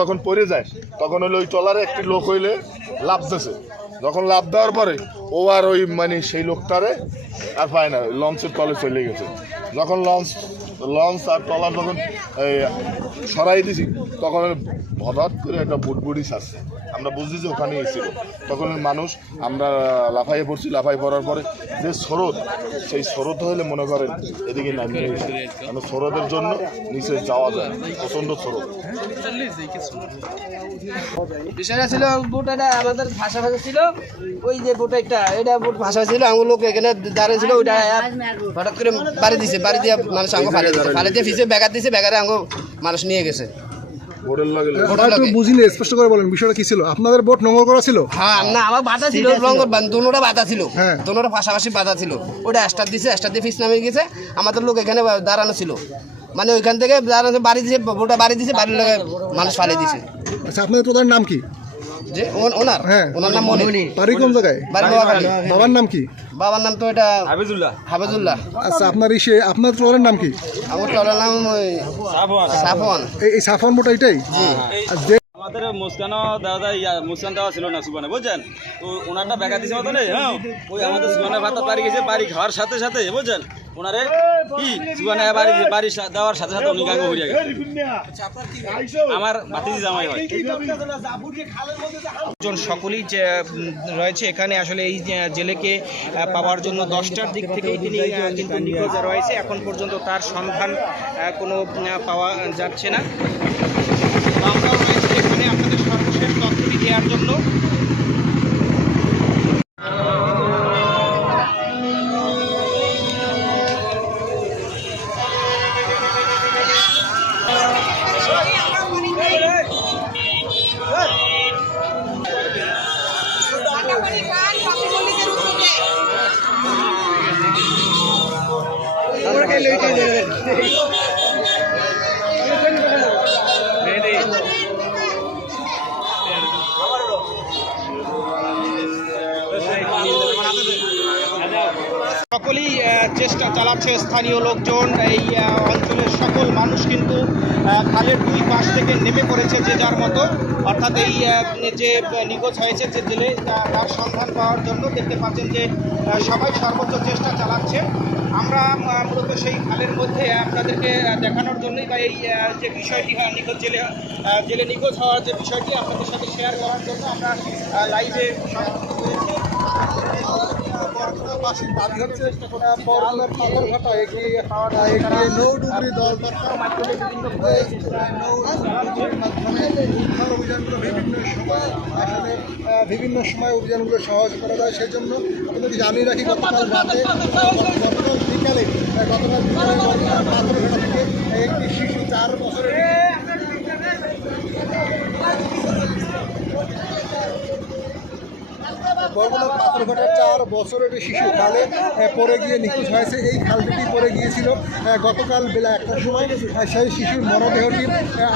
যখন পরে যায়, তখন হলো ওই টলারে একটি লোক হইলে লাভ দিয়েছে যখন লাভ দেওয়ার পরে ও আর ওই মানে সেই লোকটারে আর পায় না, লঞ্চের তলে চলে গেছে। যখন লঞ্চ লঞ্চ আর টলার যখন সরাই দিছি, তখন হঠাৎ করে একটা বুটবুটি ছাড়ছে। আমরা বুঝছি যে ওখানে এসেছিল তখন মানুষ আমরা লাফাইয়ে পড়ছি লাফাই পড়ার পরে যে স্রোত সেই স্রোত হলে মনে করেন এদিকে নামিয়ে কারণ স্রোতের জন্য নিচে যাওয়া যায়, প্রচণ্ড স্রোত বিষয়টা ছিল বোট এটা আমাদের ভাষা ভাষা ছিল, ওই যে বোট একটা, এটা বোট ভাষা ছিল আমার লোক এখানে দাঁড়িয়ে ছিল, ওইটা হঠাৎ করে বাড়ি দিছে, বাড়ি দিয়ে মানুষ আমাকে ফালে দিছে ফালে দিয়ে ফিসে ব্যাগার দিছে ব্যাগারে আমাকে মানুষ নিয়ে গেছে। বোর্ডের লাগে একটু লগে। স্পষ্ট করে বলেন বিষয়টা কি ছিল? আপনাদের বোট নোংর করা ছিল? হ্যাঁ না আমার বাধা ছিল লঙ্গর বান বাধা ছিল। হ্যাঁ। পাশাপাশি বাধা ছিল। ওটা স্টার দিছে স্টার দিয়ে ফিস নামে গেছে। আমাদের লোক এখানে দাঁড়ানো ছিল। মানে ওইখান থেকে দাঁড়ানো বাড়ি দিছে বোটা বাড়ি দিছে বাড়ির লোক মানুষ ফালিয়ে দিছে। আচ্ছা আপনাদের প্রধান নাম কি? যে ওন- ওনার? হ্যাঁ। ওনার নাম মনি বাড়ি কোন জায়গায়? বাবার নাম কি? বাবার নাম তো এটা হাবিজুল্লাহ হাবিজুল্লাহ আচ্ছা আপনার ইসে আপনার ট্রলারের নাম কি? আমার টলার নাম ওই সাফওয়ান। এই এই সাফান বোট এইটাই আমাদের মুস্কানও দাদা ইয়া মুস্কান দেওয়া ছিল না সুবানে বুঝছেন? তো ওনারটা ব্যাগা দিছে মতো নেই হ্যাঁ? ওই আমাদের সুবানের ভাত বাড়ি গেছে বাড়ি খাওয়ার সাথে সাথে বুঝছেন? ওনারে কি? বাড়ি বাড়ি দেওয়ার সাথে সাথে উনি গাঙ্গ গেছে। আমার ভাতিজি জামাই হয়। সকলেই যে রয়েছে এখানে আসলে এই জেলেকে পাওয়ার জন্য দশটার দিক থেকেই তিনি কিন্তু নিখোঁজ রয়েছে। এখন পর্যন্ত তার সন্ধান কোনো পাওয়া যাচ্ছে না। আমরাও রয়েছি এখানে আপনাদের সর্বশেষ তথ্যটি দেওয়ার জন্য। সকলেই চেষ্টা চালাচ্ছে স্থানীয় লোকজন। এই অঞ্চলের সকল মানুষ কিন্তু খালের দুই পাশ থেকে নেমে পড়েছে যে যার মতো। অর্থাৎ এই যে নিখোঁজ হয়েছে যে জেলে তার সন্ধান পাওয়ার জন্য দেখতে পাচ্ছেন যে সবাই সর্বোচ্চ চেষ্টা চালাচ্ছে। আমরা মূলত সেই খালের মধ্যে আপনাদেরকে দেখানোর জন্যই বা এই যে বিষয়টি নিখোঁজ জেলে জেলে নিখোঁজ হওয়ার যে বিষয়টি আপনাদের সাথে শেয়ার করার জন্য আমরা লাইভে বিভিন্ন সময় অভিযানগুলো সহজ করা যায় সেই সেজন্য আপনাদেরকে জানিয়ে রাখি গতকাল রাতে গতকাল বিকালে গতকাল বিকালে পাথরঘাটা থেকে একটি শিশু চার বছরের বরগুনার পাথরঘাটার চার বছরের শিশু খালে পরে পড়ে গিয়ে নিখোঁজ হয়েছে। এই খালটি পড়ে গিয়েছিল। গতকাল বেলা একটার সময় সেই শিশুর মরদেহটি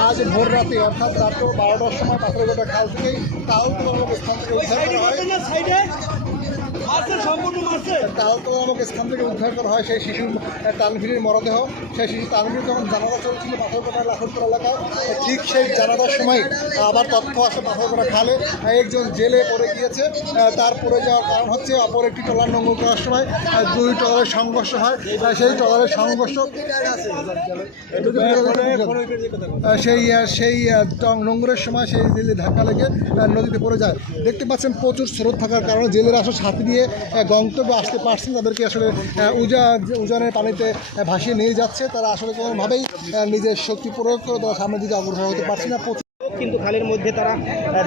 আজ ভোর রাতে, অর্থাৎ রাত্র বারোটার সময় পাথরঘাটা খাল থেকেই তাও স্থান থেকে উদ্ধার করা হয়। তালতো নামক স্থান থেকে উদ্ধার করা হয় সেই আহ, তানভীরের মরদেহ। সেই শিশু তানভীর যখন জানাজা চলছিল পাথরঘাটা লাখনপুর এলাকায় ঠিক সেই জানাজার সময় আবার তথ্য আসে পাথরঘাটা খালে। একজন জেলে পড়ে গিয়েছে। তার পড়ে যাওয়ার কারণ হচ্ছে অপর একটি ট্রলার নোংর করার সময় দুই ট্রলারের সংঘর্ষ হয়। সেই ট্রলারের সংঘর্ষ সেই সেই নোংরের সময় সেই জেলে ধাক্কা লেগে নদীতে পড়ে যায়। দেখতে পাচ্ছেন প্রচুর স্রোত থাকার কারণে জেলেরা আসলে সাথে নিয়ে গন্তব্যে আসতে পারছেন, তাদেরকে আসলে উজা, উজানের পানিতে ভাসিয়ে নিয়ে যাচ্ছে। তারা আসলে কোনোভাবেই নিজের শক্তি প্রয়োগ করে তারা সামনের দিকে অগ্রসর হতে পারছে না। কিন্তু খালের মধ্যে তারা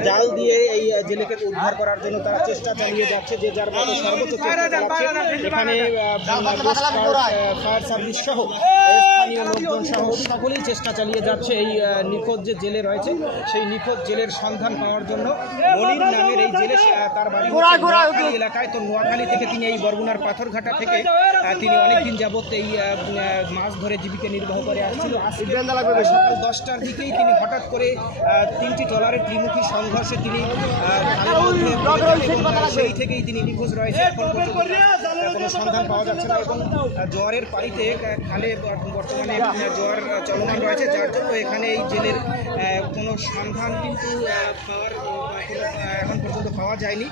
জাল দিয়ে এই জেলেকে উদ্ধার করার জন্য তারা চেষ্টা চালিয়ে যাচ্ছে যে যার মতো সর্বোচ্চ চেষ্টা চালাচ্ছে। এখানে ফায়ার সার্ভিস সহ স্থানীয় লোকজন সহ সকলেই চেষ্টা চালিয়ে যাচ্ছে এই নিখোঁজ যে জেলে রয়েছে সেই নিখোঁজ জেলের সন্ধান পাওয়ার জন্য মনির নামের এই জেলে তার বাড়ি এলাকায়। তো নোয়াখালী থেকে তিনি এই বরগুনার পাথরঘাটা থেকে তিনি অনেকদিন যাবত এই মাছ ধরে জীবিকা নির্বাহ করে আসছিল আজকে সকাল দশটার দিকেই তিনি হঠাৎ করে তিনটি ট্রলারের ত্রিমুখী সংঘর্ষে তিনি সেই থেকেই তিনি নিখোঁজ রয়েছে কোনো সন্ধান পাওয়া যাচ্ছে না এবং জোয়ারের পানিতে খালে বর্তমানে জোয়ার চলমান রয়েছে যার জন্য এখানে এই জেলের কোনো সন্ধান কিন্তু পাওয়ার এখন পর্যন্ত পাওয়া যায়নি।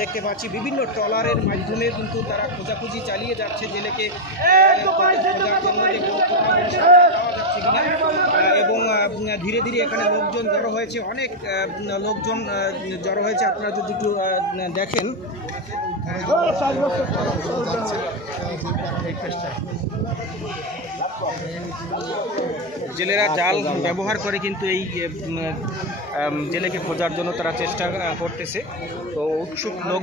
দেখতে পাচ্ছি বিভিন্ন ট্রলারের মাধ্যমে কিন্তু তারা খোঁজাখুঁজি চালিয়ে যাচ্ছে জেলেকে। খোঁজার জন্য পাওয়া যাচ্ছে কিনা। ধীরে ধীরে এখানে লোকজন জড়ো হয়েছে, অনেক লোকজন জড়ো হয়েছে। আপনারা যদি একটু দেখেন। জেলেরা জাল ব্যবহার করে কিন্তু এই জেলেকে খোঁজার জন্য তারা চেষ্টা করতেছে। তো উৎসুক লোক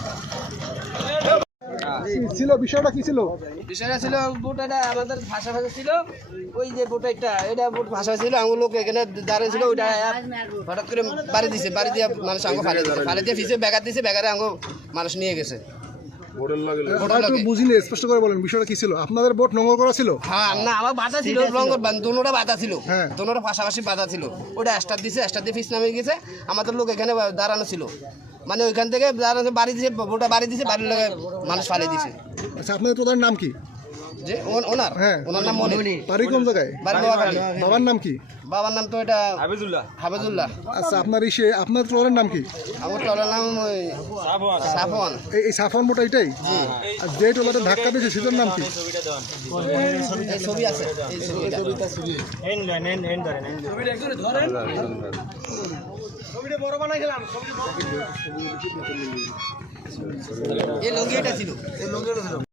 ছিল বিষয়টা কি ছিল? বিষয়টা ছিল বোটাটা আমাদের ভাষা ভাষা ছিল। ওই যে বোটা একটা এটা বোট ভাষা ছিল আমার লোক এখানে দাঁড়িয়ে ছিল ওইটা হঠাৎ করে বাড়ি দিছে বাড়ি দিয়ে মানুষ আঙ্গ ফালে দিছে। ফালে দিয়ে ফিসে ব্যাগার দিছে ব্যাগারে আঙ্গ মানুষ নিয়ে গেছে। বোর্ডের লাগে ওটা একটু বুঝিনি স্পষ্ট করে বলেন বিষয়টা কি ছিল? আপনাদের বোট নোংর করা ছিল? হ্যাঁ না আমার বাধা ছিল লঙ্গর দোনোটা বাধা ছিল। হ্যাঁ। দোনোটা পাশাপাশি বাধা ছিল। ওটা স্টার দিছে স্টার দিয়ে ফিস নামে গেছে। আমাদের লোক এখানে দাঁড়ানো ছিল। মানে ওইখান থেকে দাঁড়ানো বাড়ি দিছে ওটা বাড়ি দিছে, বাড়ির লোকে মানুষ ফালে দিছে। আচ্ছা আপনাদের প্রধান নাম কি? যে ওনার? হ্যাঁ। ওনার নাম মনে বাড়ি কোন জায়গায়? বাবার নাম কি? বাবার নাম তো এটা হাবিজুল্লাহ হাফেজুল্লাহ। আচ্ছা আপনার ইসে আপনার ট্রলারের নাম কি? আমার টলার নাম সাফওয়ান। এই সাফান বোট এটাই? আর যে ট্রলারটা ধাক্কা দিয়েছে সেটার নাম কি? ছবি আছে। এই ছবিটা। এই ছিল।